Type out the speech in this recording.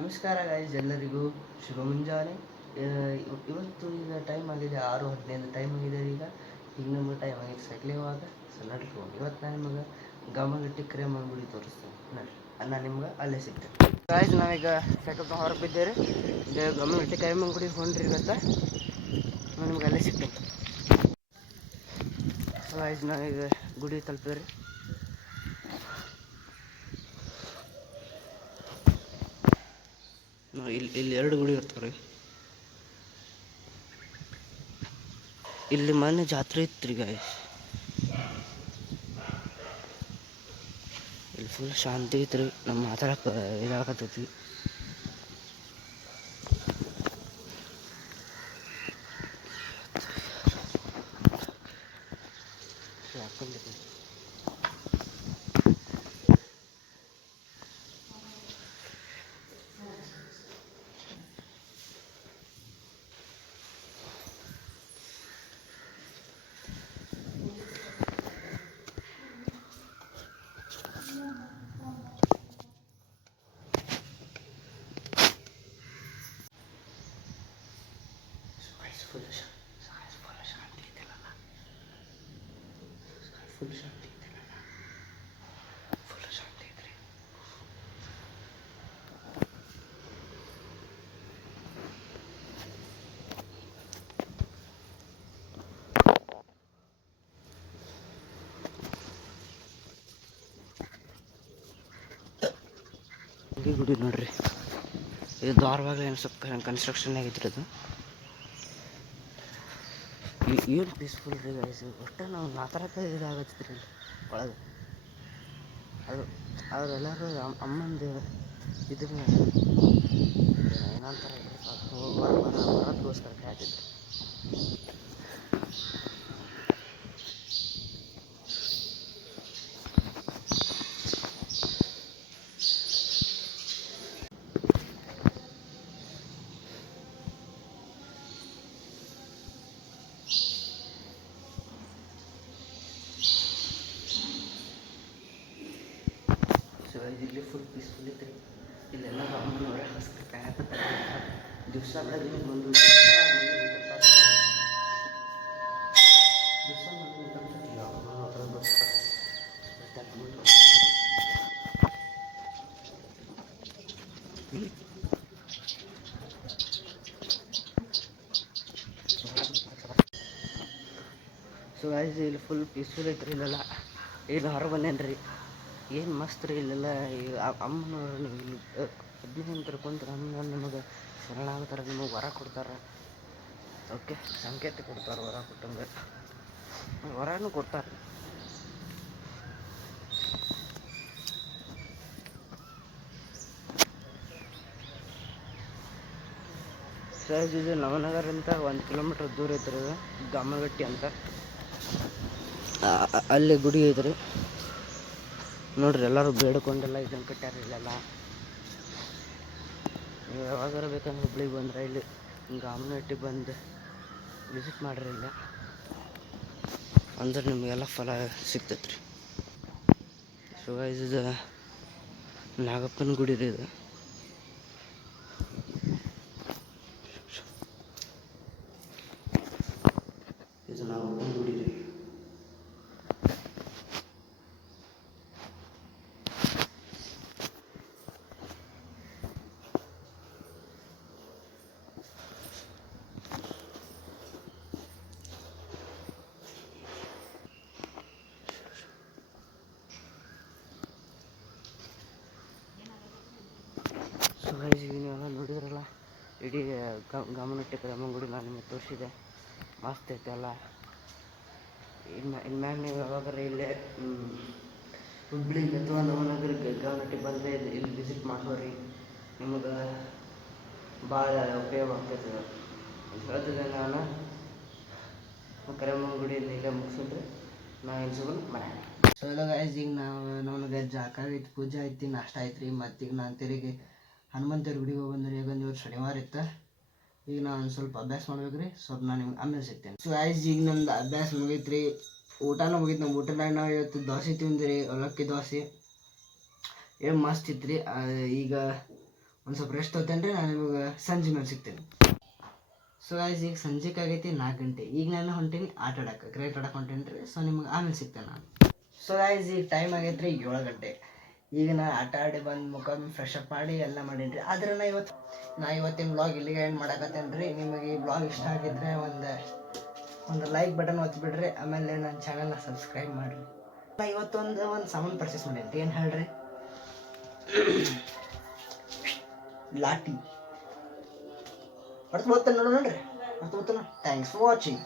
ನಮಸ್ಕಾರ ಗಾಯ್ಸ್, ಎಲ್ಲರಿಗೂ ಶುಭ ಮುಂಜಾನೆ. ಇವತ್ತು ಈಗ ಟೈಮ್ ಆಗಿದೆ 6:15 ಟೈಮ್ ಆಗಿದೆ. ಈಗ ನಮಗೆ ಟೈಮ್ ಆಗಿದೆ ಸೈಕ್ಲ್ ಇವಾಗ. ಸೊ ನಡ್ರಿ ಇವತ್ತು ನಾನು ನಿಮಗೆ ಗಮಗಟ್ಟಿ ಕ್ರೇಮನ್ ಗುಡಿ ತೋರಿಸ್ತೇನೆ. ನಡ್ರಿ ನಾನು ನಿಮ್ಗೆ ಅಲ್ಲೇ ಸಿಗ್ತೇನೆ ಗಾಯ್ಸ್. ನಾವೀಗ ಸೈಕಲ್ ಹೊರಗೆ ಬಿದ್ದೇವೆ. ಗಮಗಟ್ಟಿ ಕ್ರೇಮನ್ ಗುಡಿ ಹೊಂಡ್ರಿ ಇವತ್ತು. ನಾನು ನಿಮ್ಗೆ ಅಲ್ಲೇ ಸಿಗ್ತೇನೆ. ಸೊ ಗಾಯ್ಸ್, ನಾವೀಗ ಗುಡಿ ತಲುಪಿದ್ರಿ. ಇಲ್ಲಿ ಎರಡು ಗುಡಿ ಇರ್ತಾವೆ. ಇಲ್ಲಿ ಮೊನ್ನೆ ಜಾತ್ರೆ ಇತ್ತು ರೀ ಗಾಯ್ಸ್. ಇಲ್ಲಿ ಫುಲ್ ಶಾಂತಿ ಐತ್ರಿ. ನಮ್ಮ ಮಾತಾಡಕ್ಕೆ ಇದಾಗತ್ತೈತಿ. ಫುಲ್ ಶಾಂತಿ ಐತಿಲ್ಲ, ಫುಲ್ ಶಾಂತಿ ಐತಿಲ್ಲ, ಫುಲ್ ಶಾಂತಿ ಐತ್ರಿ. ಗುಡಿ ನೋಡ್ರಿ, ಇದು ದ್ವಾರವಾಗಲೇ ಏನು ಸ್ವಲ್ಪ ಕನ್ಸ್ಟ್ರಕ್ಷನ್ ಆಗೈತ್ರಿ. ಅದು ಏನು ಪೀಸ್ಫುಲ್ ರೀ ಗೈಸ್. ಒಟ್ಟು ನಾವು ಮಾತಾಡೋಕೆ ಇದಾಗತ್ತಿದ್ರಿ ಇಲ್ಲಿ ಒಳಗೆ. ಅವರೆಲ್ಲರೂ ಅಮ್ಮಂದು ಇದ್ರ ಏನಂತಾರೆ ಬರೋದಕ್ಕೋಸ್ಕರ ಕಾಯ್ತಿದ್ರು. ಇಲ್ಲಿ ಫುಲ್ ಪೀಸ್ಫುಲ್ ಐತ್ರಿ. ಇಲ್ಲೆಲ್ಲ ಅಮ್ಮನವರೇ ಹಸ್ಕ ಕಾಯಕತ್ತಾರೆ. ದಿವಸ ಬೆಳಗ್ಗೆ ಬಂದು ಸೊ ಗೈಸ್, ಇಲ್ಲಿ ಫುಲ್ ಪೀಸ್ಫುಲ್ ಐತ್ರಿ. ಇಲ್ಲೆಲ್ಲ ಇಲ್ಲಿ ಹೊರಗೆ ಬಂದೇನ್ರಿ. ಏನು ಮಸ್ತ್ ರೀ ಇಲ್ಲೆಲ್ಲ. ಅಮ್ಮನವ್ರು ಇಲ್ಲಿ 15 ತಿರ್ಕೊಂತಾರೆ. ಅಮ್ಮನ ನಿಮಗೆ ಶರಣಾಗ್ತಾರೆ, ನಿಮಗೆ ವರ ಕೊಡ್ತಾರೆ. ಓಕೆ, ಸಂಕೇತ ಕೊಡ್ತಾರೆ. ವರ ಕೊಟ್ಟಂಗೆ ವರನೂ ಕೊಡ್ತಾರೆ. ಸಹಜ ಇದು ನವನಗರಿಂದ 1 ಕಿಲೋಮೀಟ್ರ್ ದೂರ ಐತ್ರಿ. ಇದು ಗಮಗಟ್ಟಿ ಅಂತ, ಅಲ್ಲಿ ಗುಡಿ ಐತ್ರಿ. ನೋಡ್ರಿ, ಎಲ್ಲರೂ ಬೇಡ್ಕೊಂಡೆಲ್ಲ ಇದನ್ನು ಕಟ್ಟ್ಯಾರ. ಇಲ್ಲೆಲ್ಲ ನೀವು ಯಾವಾಗಾರ ಬೇಕಂದ್ರೆ ಹುಬ್ಳಿಗೆ ಬಂದ್ರೆ ಇಲ್ಲಿ ಗಮಗಟ್ಟಿಗೆ ಬಂದು ವಿಸಿಟ್ ಮಾಡಿರಿ. ಇಲ್ಲ ಅಂದ್ರೆ ನಿಮಗೆಲ್ಲ ಫಲ ಸಿಗ್ತೈತೆ ರೀ. ಸೊ ಗೈಸ್, ಇದು ನಾಗಪ್ಪನ ಗುಡಿ ರೀ. ಇದು ನಾಗಪ್ಪನ ಗುಡಿ ರೀ. ಸೊ ಗೈಸ್, ನೀವೆಲ್ಲ ನೋಡಿದ್ರಲ್ಲ, ಇಡೀ ಗಮಗಟ್ಟಿ ಕ್ರೇಮನ್ ಗುಡಿ ನಾನು ನಿಮಗೆ ತೋರಿಸಿದೆ. ಮಸ್ತ್ ಐತೆ ಎಲ್ಲ. ಇನ್ಮ್ಯಾಗ ನೀವು ಯಾವಾಗಾರ ಇಲ್ಲೇ ಹುಬ್ಳಿಗೆ ಅಥವಾ ನವನಗರಕ್ಕೆ ಗಮಗಟ್ಟಿಗೆ ಬಂದರೆ ಇಲ್ಲಿ ವಿಸಿಟ್ ಮಾಡ್ಬೋರಿ. ನಿಮಗೆ ಭಾಳ ಉಪಯೋಗ ಆಗ್ತೈತೆ. ಹೇಳ್ತಿದ್ದೆ ನಾನು ಕ್ರೇಮನ್ ಗುಡಿ ಇಲ್ಲೇ ಮುಗಿಸಿದ್ರೆ ನಾವು ಏನು ಸಿಗೋಣ ಮನೆ. ಸೊ ಎಲ್ಲ ಗೈಸ್, ಈಗ ನಮಗೆ ಜಾಕ ಐತಿ, ಪೂಜೆ ಐತಿ, ನಾಷ್ಟ ಐತ್ರಿ. ಮತ್ತು ಈಗ ನಾನು ತಿರುಗಿ ಹನುಮಂತರ ಗುಡಿಗೆ ಹೋಗಿ ಬಂದ್ರೆ. ಯಾಕಂದ್ರೆ ಇವತ್ತು ಶನಿವಾರ ಇತ್ತು. ಈಗ ನಾನು ಸ್ವಲ್ಪ ಅಭ್ಯಾಸ ಮಾಡ್ಬೇಕು ರೀ. ಸ್ವಲ್ಪ ನಾನು ನಿಮ್ಗೆ ಆಮೇಲೆ ಸಿಗ್ತೇನೆ. ಸೊ ಗೈಸ್, ಈಗ ನಂದು ಅಭ್ಯಾಸ ಮುಗೀತು ರೀ. ಊಟನೂ ಮುಗೀತು. ನಮ್ಮ ಊಟದಾಗ ನಾವು ಇವತ್ತು ದೋಸೆ ತಿಂದ್ರಿ, ಅವಲಕ್ಕಿ ದೋಸೆ. ಏನು ಮಸ್ತ್ ಇತ್ತು ರೀ. ಈಗ ಒಂದು ಸ್ವಲ್ಪ ರೆಸ್ಟ್ ತೊಗೊತೇನೆ ರೀ. ನಾನು ನಿಮಗೆ ಸಂಜೆ ಮೇಲೆ ಸಿಗ್ತೇನೆ. ಸೊ ಗೈಸ್ ಈಗ ಸಂಜೆಗೆ ಆಗೈತಿ 4 ಗಂಟೆ. ಈಗ ನಾನು ಹೊಂಟೀನಿ ಆಟ ಆಡೋಕೆ, ಕ್ರಿಕೆಟ್ ಆಡೋಕೆ ಹೊಂಟೇನಿ ರೀ. ಸೊ ನಿಮ್ಗೆ ಆಮೇಲೆ ಸಿಗ್ತೇನೆ ನಾನು. ಸೊ ಗೈಸ್ ಈಗ ಟೈಮ್ ಆಗೈತೆ ರೀ 7 ಗಂಟೆ. ಈಗ ನಾನು ಆಟ ಆಡಿ ಬಂದು ಮುಖ ಫ್ರೆಶ್ ಅಪ್ ಮಾಡಿ ಎಲ್ಲ ಮಾಡೀನಿ ರೀ. ಆದ್ರೆ ನಾ ಇವತ್ತಿನ ಬ್ಲಾಗ್ ಇಲ್ಲಿಗೆ ಎಂಡ್ ಮಾಡಕತ್ತೇನೆ ರೀ. ನಿಮಗೆ ಈ ಬ್ಲಾಗ್ ಇಷ್ಟ ಆಗಿದ್ರೆ ಒಂದು ಲೈಕ್ ಬಟನ್ ಒತ್ತಿಬಿಡ್ರಿ. ಆಮೇಲೆ ನನ್ನ ಚಾನಲ್ನ ಸಬ್ಸ್ಕ್ರೈಬ್ ಮಾಡಿರಿ. ನಾ ಇವತ್ತೊಂದು ಸಾಮಾನು ಪರ್ಚೇಸ್ ಮಾಡೇನಿ ರೀ. ಏನು ಹೇಳ್ರಿ, ಲಾಟಿ. ಬರ್ತ ನೋಡ್ರಿ. Thanks for watching.